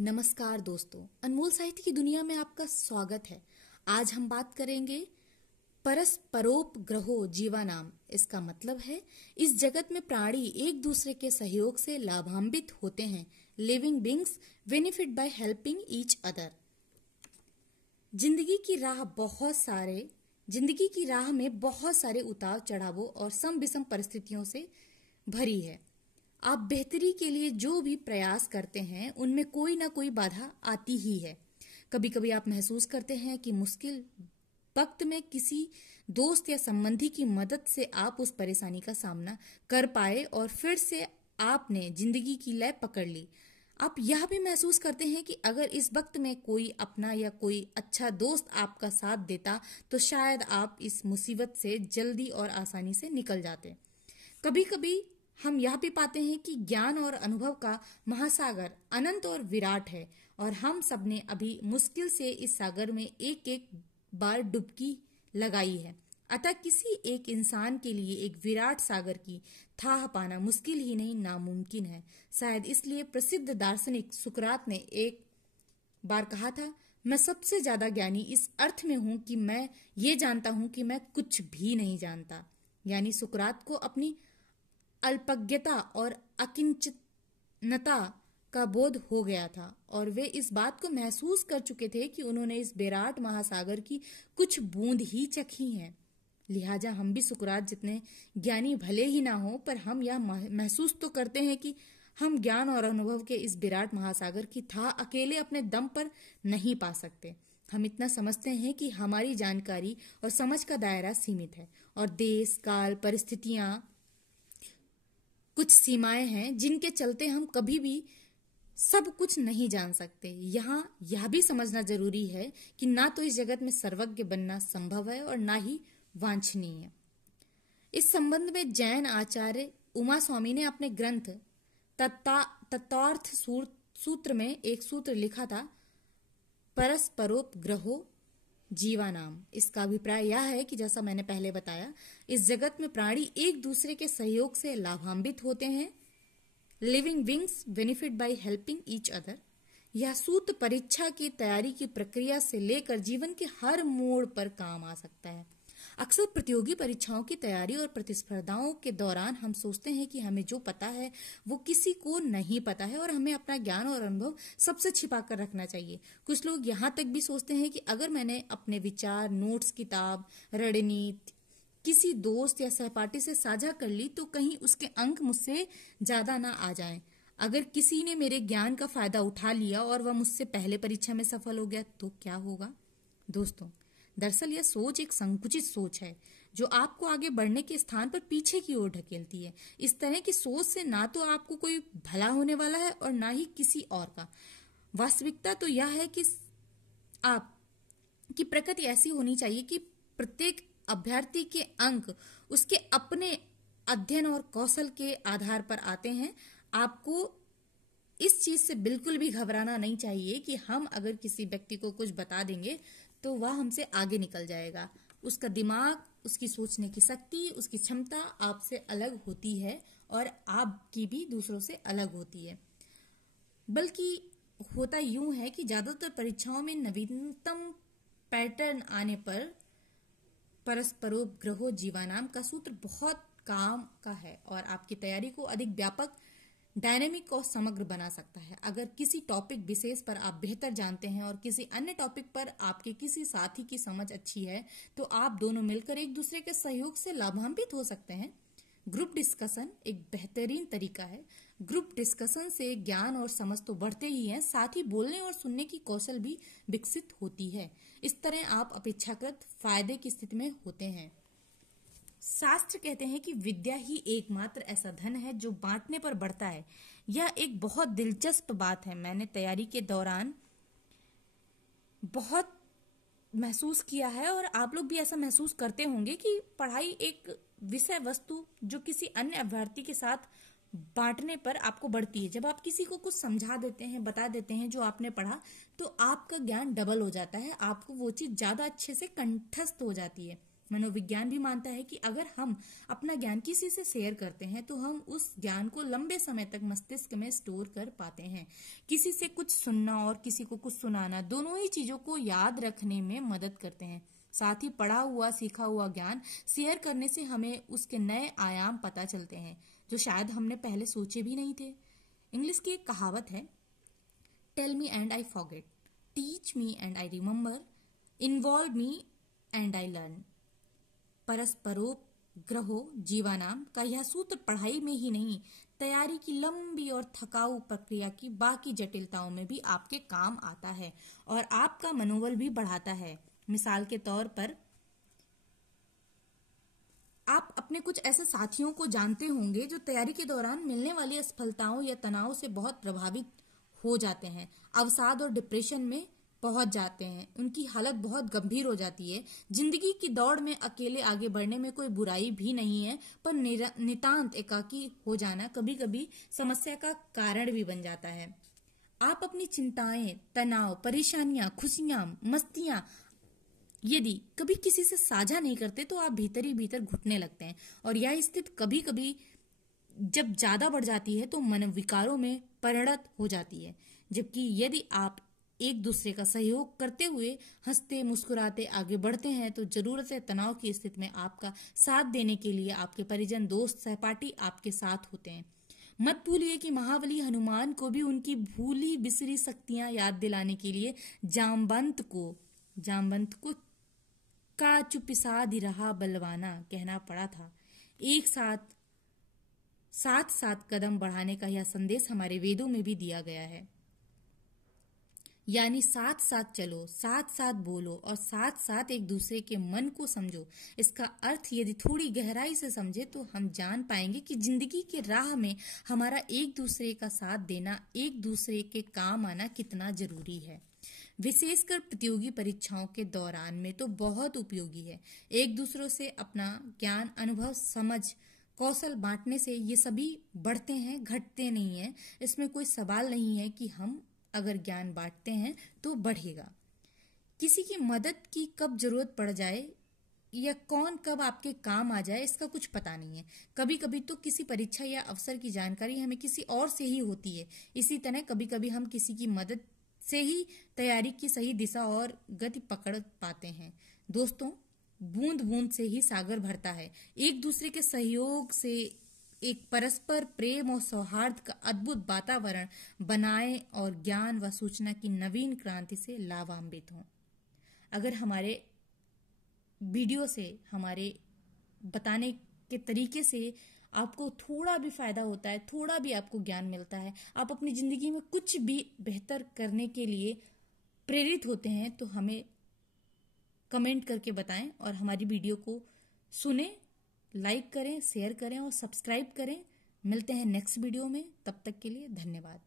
नमस्कार दोस्तों, अनमोल साहित्य की दुनिया में आपका स्वागत है। आज हम बात करेंगे परस्परोपग्रहो जीवानाम। इसका मतलब है इस जगत में प्राणी एक दूसरे के सहयोग से लाभान्वित होते हैं। Living beings benefit by helping each other. जिंदगी की राह में बहुत सारे उतार चढ़ावों और सम विषम परिस्थितियों से भरी है। आप बेहतरी के लिए जो भी प्रयास करते हैं उनमें कोई ना कोई बाधा आती ही है। कभी कभी आप महसूस करते हैं कि मुश्किल वक्त में किसी दोस्त या संबंधी की मदद से आप उस परेशानी का सामना कर पाए और फिर से आपने जिंदगी की लय पकड़ ली। आप यह भी महसूस करते हैं कि अगर इस वक्त में कोई अपना या कोई अच्छा दोस्त आपका साथ देता तो शायद आप इस मुसीबत से जल्दी और आसानी से निकल जाते। कभी कभी हम यह भी पाते हैं कि ज्ञान और अनुभव का महासागर अनंत और विराट है और हम सबने अभी मुश्किल से इस सागर में एक एक बार डुबकी लगाई है। अतः किसी एक इंसान के लिए एक विराट सागर की थाह पाना मुश्किल ही नहीं नामुमकिन है। शायद इसलिए प्रसिद्ध दार्शनिक सुकरात ने एक बार कहा था, मैं सबसे ज्यादा ज्ञानी इस अर्थ में हूं कि मैं ये जानता हूं कि मैं कुछ भी नहीं जानता। यानी सुकरात को अपनी अल्पज्ञता और अकिंचनता का बोध हो गया था और वे इस बात को महसूस कर चुके थे कि उन्होंने इस विराट महासागर की कुछ बूंद ही चखी हैं। लिहाजा हम भी सुकरात जितने ज्ञानी भले ही ना हो, पर हम यह महसूस तो करते हैं कि हम ज्ञान और अनुभव के इस विराट महासागर की थाह अकेले अपने दम पर नहीं पा सकते। हम इतना समझते हैं कि हमारी जानकारी और समझ का दायरा सीमित है और देश काल परिस्थितियां कुछ सीमाएं हैं जिनके चलते हम कभी भी सब कुछ नहीं जान सकते। यहाँ यह भी समझना जरूरी है कि ना तो इस जगत में सर्वज्ञ बनना संभव है और ना ही वांछनीय। इस संबंध में जैन आचार्य उमा स्वामी ने अपने ग्रंथ तत्वार्थ सूत्र में एक सूत्र लिखा था, परस्परोपग्रहो जीवानाम। इसका अभिप्राय यह है कि जैसा मैंने पहले बताया, इस जगत में प्राणी एक दूसरे के सहयोग से लाभान्वित होते हैं। Living beings benefit by helping each other. यह सूत्र परीक्षा की तैयारी की प्रक्रिया से लेकर जीवन के हर मोड़ पर काम आ सकता है। अक्सर प्रतियोगी परीक्षाओं की तैयारी और प्रतिस्पर्धाओं के दौरान हम सोचते हैं कि हमें जो पता है वो किसी को नहीं पता है और हमें अपना ज्ञान और अनुभव सबसे छिपा कर रखना चाहिए। कुछ लोग यहाँ तक भी सोचते हैं कि अगर मैंने अपने विचार, नोट्स, किताब, रणनीति किसी दोस्त या सहपाठी से साझा कर ली तो कहीं उसके अंक मुझसे ज्यादा ना आ जाएं। अगर किसी ने मेरे ज्ञान का फायदा उठा लिया और वह मुझसे पहले परीक्षा में सफल हो गया तो क्या होगा? दोस्तों, दरअसल यह सोच एक संकुचित सोच है जो आपको आगे बढ़ने के स्थान पर पीछे की ओर ढकेलती है। इस तरह की सोच से ना तो आपको कोई भला होने वाला है और ना ही किसी और का। वास्तविकता तो यह है कि आपकी प्रकृति ऐसी होनी चाहिए कि प्रत्येक अभ्यर्थी के अंक उसके अपने अध्ययन और कौशल के आधार पर आते हैं। आपको इस चीज से बिल्कुल भी घबराना नहीं चाहिए कि हम अगर किसी व्यक्ति को कुछ बता देंगे तो वह हमसे आगे निकल जाएगा। उसका दिमाग, उसकी सोचने की शक्ति, उसकी क्षमता आपसे अलग होती है और आपकी भी दूसरों से अलग होती है। बल्कि होता यूं है कि ज्यादातर परीक्षाओं में नवीनतम पैटर्न आने पर परस्परोपग्रहो जीवानाम का सूत्र बहुत काम का है और आपकी तैयारी को अधिक व्यापक, डायनेमिक और समग्र बना सकता है। अगर किसी टॉपिक विशेष पर आप बेहतर जानते हैं और किसी अन्य टॉपिक पर आपके किसी साथी की समझ अच्छी है तो आप दोनों मिलकर एक दूसरे के सहयोग से लाभान्वित हो सकते हैं। ग्रुप डिस्कशन एक बेहतरीन तरीका है। ग्रुप डिस्कशन से ज्ञान और समझ तो बढ़ते ही हैं, साथ ही बोलने और सुनने की कौशल भी विकसित होती है। इस तरह आप अपेक्षाकृत फायदे की स्थिति में होते हैं। शास्त्र कहते हैं कि विद्या ही एकमात्र ऐसा धन है जो बांटने पर बढ़ता है। यह एक बहुत दिलचस्प बात है। मैंने तैयारी के दौरान बहुत महसूस किया है और आप लोग भी ऐसा महसूस करते होंगे कि पढ़ाई एक विषय वस्तु जो किसी अन्य अभ्यर्थी के साथ बांटने पर आपको बढ़ती है। जब आप किसी को कुछ समझा देते हैं, बता देते हैं जो आपने पढ़ा, तो आपका ज्ञान डबल हो जाता है। आपको वो चीज ज्यादा अच्छे से कंठस्थ हो जाती है। मनोविज्ञान भी मानता है कि अगर हम अपना ज्ञान किसी से शेयर करते हैं तो हम उस ज्ञान को लंबे समय तक मस्तिष्क में स्टोर कर पाते हैं। किसी से कुछ सुनना और किसी को कुछ सुनाना दोनों ही चीजों को याद रखने में मदद करते हैं। साथ ही पढ़ा हुआ सीखा हुआ ज्ञान शेयर करने से हमें उसके नए आयाम पता चलते हैं जो शायद हमने पहले सोचे भी नहीं थे। इंग्लिश की एक कहावत है, tell me and I forget, teach me and I remember, involve me and I learn. परस्परोपग्रहो जीवानाम का यह सूत्र पढ़ाई में ही नहीं, तैयारी की लंबी और थकाऊ प्रक्रिया की बाकी जटिलताओं में भी आपके काम आता है और आपका मनोबल भी बढ़ाता है। मिसाल के तौर पर आप अपने कुछ ऐसे साथियों को जानते होंगे जो तैयारी के दौरान मिलने वाली असफलताओं या तनाव से बहुत प्रभावित हो जाते हैं, अवसाद और डिप्रेशन में पहुंच जाते हैं, उनकी हालत बहुत गंभीर हो जाती है। जिंदगी की दौड़ में अकेले आगे बढ़ने में कोई बुराई भी नहीं है, पर नितांत एकाकी हो जाना कभी कभी समस्या का कारण भी बन जाता है। आप अपनी चिंताएं, तनाव, परेशानियां, खुशियां, मस्तियां यदि कभी किसी से साझा नहीं करते तो आप भीतर ही भीतर घुटने लगते हैं और यह स्थिति कभी कभी जब ज्यादा बढ़ जाती है तो मनोविकारों में परिणत हो जाती है। जबकि यदि आप एक दूसरे का सहयोग करते हुए हंसते मुस्कुराते आगे बढ़ते हैं तो जरूरत है तनाव की स्थिति में आपका साथ देने के लिए आपके परिजन, दोस्त, सहपाठी आपके साथ होते हैं। मत भूलिए कि महाबली हनुमान को भी उनकी भूली बिसरी शक्तियां याद दिलाने के लिए जामवंत को का चुपिसाद रहा बलवाना कहना पड़ा था। एक साथ कदम बढ़ाने का यह संदेश हमारे वेदों में भी दिया गया है, यानी साथ साथ चलो, साथ साथ बोलो और साथ साथ एक दूसरे के मन को समझो। इसका अर्थ यदि थोड़ी गहराई से समझे तो हम जान पाएंगे कि जिंदगी के राह में हमारा एक दूसरे का साथ देना, एक दूसरे के काम आना कितना जरूरी है। विशेषकर प्रतियोगी परीक्षाओं के दौरान में तो बहुत उपयोगी है। एक दूसरों से अपना ज्ञान, अनुभव, समझ, कौशल बांटने से ये सभी बढ़ते हैं, घटते नहीं है। इसमें कोई सवाल नहीं है कि हम अगर ज्ञान बांटते हैं तो बढ़ेगा। किसी की मदद की कब जरूरत पड़ जाए या कौन कब आपके काम आ जाए इसका कुछ पता नहीं है। कभी कभी तो किसी परीक्षा या अवसर की जानकारी हमें किसी और से ही होती है। इसी तरह कभी कभी हम किसी की मदद से ही तैयारी की सही दिशा और गति पकड़ पाते हैं। दोस्तों, बूंद बूंद से ही सागर भरता है। एक दूसरे के सहयोग से एक परस्पर प्रेम और सौहार्द का अद्भुत वातावरण बनाएं और ज्ञान व सूचना की नवीन क्रांति से लाभान्वित हों। अगर हमारे वीडियो से, हमारे बताने के तरीके से आपको थोड़ा भी फायदा होता है, थोड़ा भी आपको ज्ञान मिलता है, आप अपनी जिंदगी में कुछ भी बेहतर करने के लिए प्रेरित होते हैं तो हमें कमेंट करके बताएं और हमारी वीडियो को सुने, लाइक करें, शेयर करें और सब्सक्राइब करें। मिलते हैं नेक्स्ट वीडियो में, तब तक के लिए धन्यवाद।